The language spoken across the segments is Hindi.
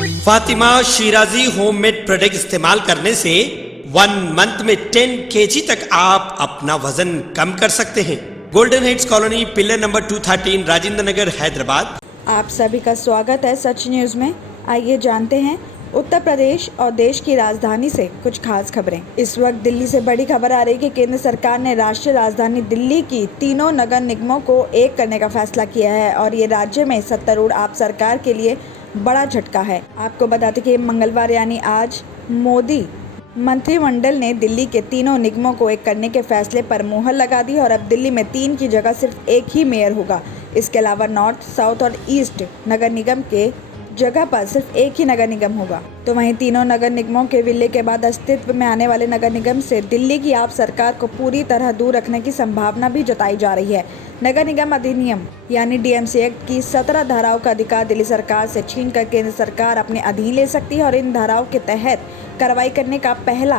फातिमा शिराजी होममेड प्रोडक्ट इस्तेमाल करने से 1 मंथ में 10 kg तक आप अपना वजन कम कर सकते हैं। Golden heights colony, pillar number 213, Rajendra Nagar, Hyderabad. आप सभी का स्वागत है सच न्यूज़ में। आइए जानते हैं उत्तर प्रदेश और देश की राजधानी से कुछ खास खबरें। इस वक्त दिल्ली से बड़ी खबर आ रही है कि केंद्र सरकार ने राष्ट्रीय राजधानी दिल्ली की तीनों नगर निगमों को एक करने का फैसला किया है और ये राज्य में सत्तारूढ़ आप सरकार के लिए बड़ा झटका है। आपको बताते कि मंगलवार यानी आज मोदी मंत्रिमंडल ने दिल्ली के तीनों निगमों को एक करने के फैसले पर मुहर लगा दी और अब दिल्ली में 3 की जगह सिर्फ एक ही मेयर होगा। इसके अलावा नॉर्थ, साउथ और ईस्ट नगर निगम के जगह पर सिर्फ एक ही नगर निगम होगा। तो वहीं तीनों नगर निगमों के विलय के बाद अस्तित्व में आने वाले नगर निगम से दिल्ली की आप सरकार को पूरी तरह दूर रखने की संभावना भी जताई जा रही है। नगर निगम अधिनियम यानी डीएमसी एक्ट की 17 धाराओं का अधिकार दिल्ली सरकार से छीनकर केंद्र सरकार अपने अधीन ले सकती है और इन धाराओं के तहत कार्रवाई करने का पहला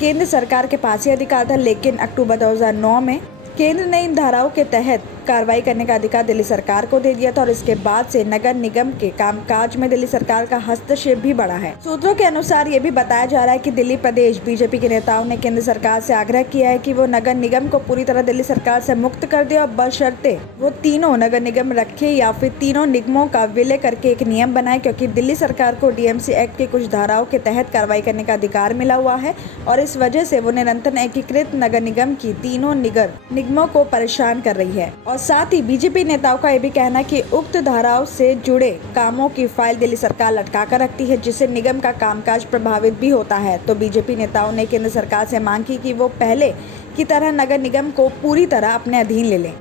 केंद्र सरकार के पास ही अधिकार था, लेकिन अक्टूबर 2009 में केंद्र ने इन धाराओं के तहत कार्रवाई करने का अधिकार दिल्ली सरकार को दे दिया था और इसके बाद से नगर निगम के कामकाज में दिल्ली सरकार का हस्तक्षेप भी बढ़ा है। सूत्रों के अनुसार ये भी बताया जा रहा है कि दिल्ली प्रदेश बीजेपी के नेताओं ने केंद्र सरकार से आग्रह किया है कि वो नगर निगम को पूरी तरह दिल्ली सरकार से मुक्त कर दे और बशर्ते वो तीनों नगर निगम रखे या फिर तीनों निगमों का विलय करके एक नियम बनाए, क्योंकि दिल्ली सरकार को डीएमसी एक्ट के कुछ धाराओं के तहत कार्रवाई करने का अधिकार मिला हुआ है और इस वजह से वो निरंतर एकीकृत नगर निगम की तीनों निगमों को परेशान कर रही है। और साथ ही बीजेपी नेताओं का यह भी कहना है कि उक्त धाराओं से जुड़े कामों की फाइल दिल्ली सरकार लटका कर रखती है, जिससे निगम का कामकाज प्रभावित भी होता है। तो बीजेपी नेताओं ने केंद्र सरकार से मांग की कि वो पहले की तरह नगर निगम को पूरी तरह अपने अधीन ले लें।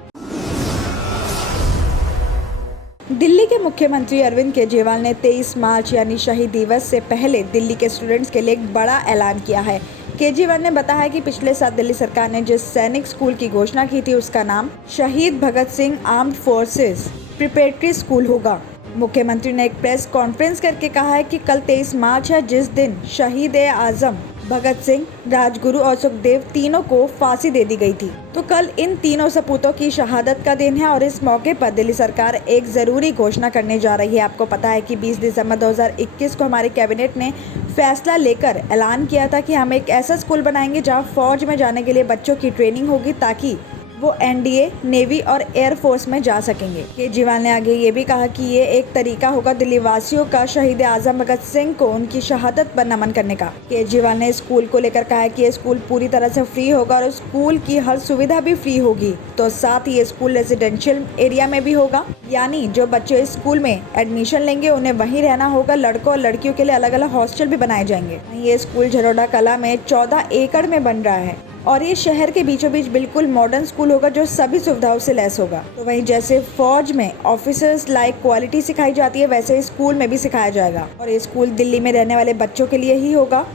दिल्ली के मुख्यमंत्री अरविंद केजरीवाल ने 23 मार्च यानी शहीद दिवस से पहले दिल्ली के स्टूडेंट्स के लिए एक बड़ा ऐलान किया है। केजरीवाल ने बताया कि पिछले साल दिल्ली सरकार ने जिस सैनिक स्कूल की घोषणा की थी उसका नाम Shaheed Bhagat Singh armed forces preparatory school होगा। मुख्यमंत्री ने एक प्रेस कॉन्फ्रेंस करके कहा है कि कल 23 मार्च है, जिस दिन शहीद ए आजम भगत सिंह, राजगुरु और सुखदेव तीनों को फांसी दे दी गई थी। तो कल इन तीनों सपूतों की शहादत का दिन है और इस मौके पर दिल्ली सरकार एक जरूरी घोषणा करने जा रही है। आपको पता है कि 20 दिसंबर 2021 को हमारी कैबिनेट ने फैसला लेकर ऐलान किया था कि हम एक ऐसा स्कूल बनाएंगे जहां फौज में जाने के लिए बच्चों की ट्रेनिंग होगी ताकि वो एनडीए, नेवी और एयरफोर्स में जा सकेंगे। केजरीवाल ने आगे ये भी कहा कि ये एक तरीका होगा दिल्ली वासियों का शहीद आजम भगत सिंह को उनकी शहादत पर नमन करने का। केजरीवाल ने स्कूल को लेकर कहा है कि ये स्कूल पूरी तरह से फ्री होगा और स्कूल की हर सुविधा भी फ्री होगी। तो साथ ही ये स्कूल रेजिडेंशियल एरिया में भी होगा, यानी जो बच्चे इस स्कूल में एडमिशन लेंगे उन्हें वहीं रहना होगा। लड़कों और लड़कियों के लिए अलग अलग हॉस्टल भी बनाए जाएंगे। ये स्कूल झरोडा कला में 14 एकड़ में बन रहा है और ये शहर के बीचों बीच बिल्कुल मॉडर्न स्कूल होगा जो सभी सुविधाओं से लैस होगा। तो वहीं जैसे फौज में ऑफिसर्स लाइक क्वालिटी सिखाई जाती है, वैसे ही स्कूल में भी सिखाया जाएगा और ये स्कूल दिल्ली में रहने वाले बच्चों के लिए ही होगा।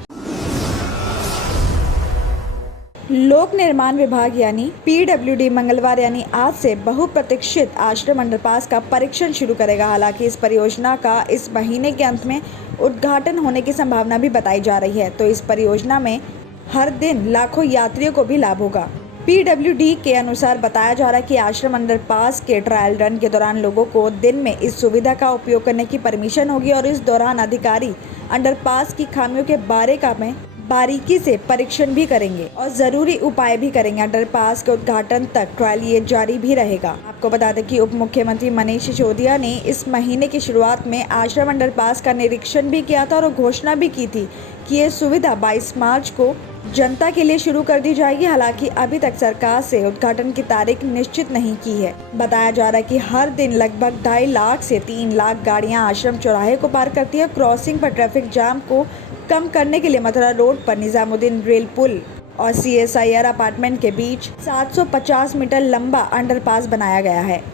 लोक निर्माण विभाग यानी PWD मंगलवार यानी आज से बहुप्रतीक्षित आश्रम अंडरपास का परीक्षण शुरू करेगा। हालांकि इस परियोजना का इस महीने के अंत में उद्घाटन होने की संभावना भी बताई जा रही है। तो इस परियोजना में हर दिन लाखों यात्रियों को भी लाभ होगा। PWD के अनुसार बताया जा रहा है कि आश्रम अंडरपास के ट्रायल रन के दौरान लोगों को दिन में इस सुविधा का उपयोग करने की परमिशन होगी और इस दौरान अधिकारी अंडरपास की खामियों के बारे में बारीकी से परीक्षण भी करेंगे और जरूरी उपाय भी करेंगे। अंडरपास के उद्घाटन तक ट्रायल ये जारी भी रहेगा। आपको बता दें कि उप मुख्यमंत्री मनीष सिसोदिया ने इस महीने की शुरुआत में आश्रम अंडरपास का निरीक्षण भी किया था और घोषणा भी की थी कि ये सुविधा 22 मार्च को जनता के लिए शुरू कर दी जाएगी। हालांकि अभी तक सरकार से उद्घाटन की तारीख निश्चित नहीं की है। बताया जा रहा है कि हर दिन लगभग 2.5 लाख से 3 लाख गाड़ियां आश्रम चौराहे को पार करती है। क्रॉसिंग पर ट्रैफिक जाम को कम करने के लिए मथुरा रोड पर निजामुद्दीन रेल पुल और CSIR अपार्टमेंट के बीच 750 मीटर लंबा अंडरपास बनाया गया है।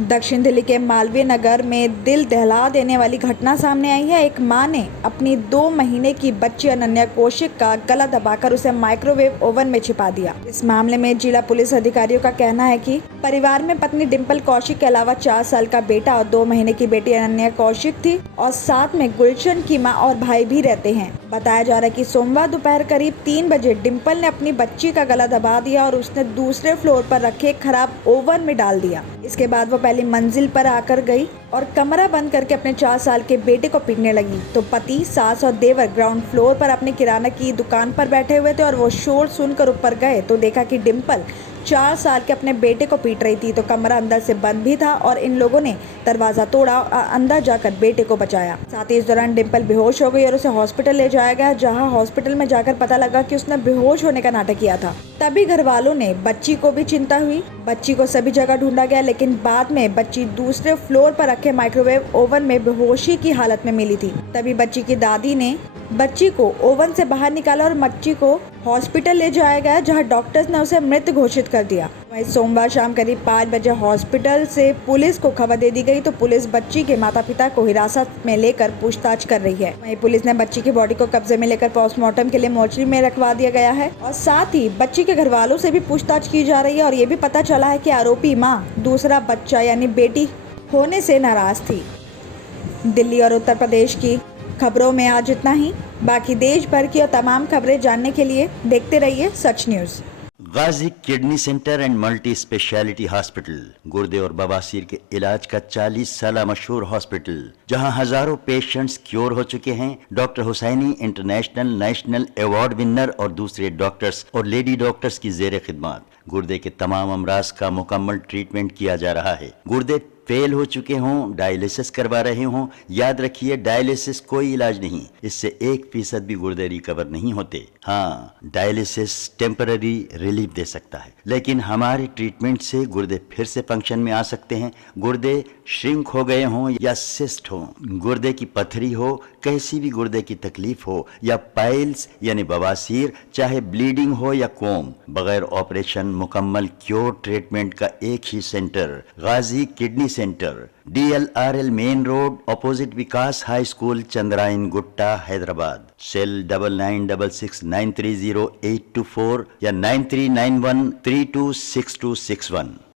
दक्षिण दिल्ली के मालवीय नगर में दिल दहला देने वाली घटना सामने आई है। एक मां ने अपनी 2 महीने की बच्ची अनन्या कौशिक का गला दबाकर उसे माइक्रोवेव ओवन में छिपा दिया। इस मामले में जिला पुलिस अधिकारियों का कहना है कि परिवार में पत्नी डिम्पल कौशिक के अलावा 4 साल का बेटा और 2 महीने की बेटी अनन्या कौशिक थी और साथ में गुलशन की मां और भाई भी रहते हैं। बताया जा रहा है कि सोमवार दोपहर करीब 3 बजे डिम्पल ने अपनी बच्ची का गला दबा दिया और उसने दूसरे फ्लोर पर रखे खराब ओवन में डाल दिया। इसके बाद वो पहली मंजिल पर आकर गई और कमरा बंद करके अपने 4 साल के बेटे को पीटने लगी तो पति, सास और देवर ग्राउंड फ्लोर पर अपने किराना की दुकान पर बैठे हुए थे और वो शोर सुनकर ऊपर गए तो देखा कि डिम्पल 4 साल के अपने बेटे को पीट रही थी। तो कमरा अंदर से बंद भी था और इन लोगों ने दरवाजा तोड़ा और अंदर जाकर बेटे को बचाया। साथ ही इस दौरान डिम्पल बेहोश हो गई और उसे हॉस्पिटल ले जाया गया, जहां हॉस्पिटल में जाकर पता लगा कि उसने बेहोश होने का नाटक किया था। तभी घर वालों ने बच्ची को भी चिंता हुई। बच्ची को सभी जगह ढूंढा गया, लेकिन बाद में बच्ची दूसरे फ्लोर पर रखे माइक्रोवेव ओवन में बेहोशी की हालत में मिली थी। तभी बच्ची की दादी ने बच्ची को ओवन से बाहर निकाला और बच्ची को हॉस्पिटल ले जाया गया, जहां डॉक्टर्स ने उसे मृत घोषित कर दिया। वहीं सोमवार शाम करीब 5 बजे हॉस्पिटल से पुलिस को खबर दे दी गई तो पुलिस बच्ची के माता पिता को हिरासत में लेकर पूछताछ कर रही है। वहीं पुलिस ने बच्ची की बॉडी को कब्जे में लेकर पोस्टमार्टम के लिए मोर्चरी में रखवा दिया गया है और साथ ही बच्ची के घर वालों से भी पूछताछ की जा रही है और ये भी पता चला है कि आरोपी माँ दूसरा बच्चा यानी बेटी होने से नाराज थी। दिल्ली और उत्तर प्रदेश की खबरों में आज इतना ही। बाकी देश भर की और तमाम खबरें जानने के लिए देखते रहिए Sach news. Ghazi kidney centre and multi speciality hospital, गुर्दे और बवासीर के इलाज का 40 साल मशहूर हॉस्पिटल, जहां हजारों पेशेंट्स क्योर हो चुके हैं। Doctor Husaini international national award winner और दूसरे डॉक्टर्स और लेडी डॉक्टर्स की जेर खिदमत गुर्दे के तमाम अमराज का मुकम्मल ट्रीटमेंट किया जा रहा है। गुर्दे फेल हो चुके हों, डायलिसिस करवा रहे हों, याद रखिए डायलिसिस कोई इलाज नहीं, इससे 1% भी गुर्दे रिकवर नहीं होते। हाँ, डायलिसिस टेम्पररी रिलीफ दे सकता है, लेकिन हमारे ट्रीटमेंट से गुर्दे फिर से फंक्शन में आ सकते हैं। गुर्दे श्रिंक हो गए हों या सिस्ट हो, गुर्दे की पथरी हो, कैसी भी गुर्दे की तकलीफ हो या पाइल्स यानी बवासीर, चाहे ब्लीडिंग हो या कोम, बगैर ऑपरेशन मुकम्मल क्योर ट्रीटमेंट का एक ही centre, Ghazi kidney centre, DLRL main road, opposite Vikas high school, Chandrayan Gutta, Hyderabad. Cell 9966930824 या 9391326261।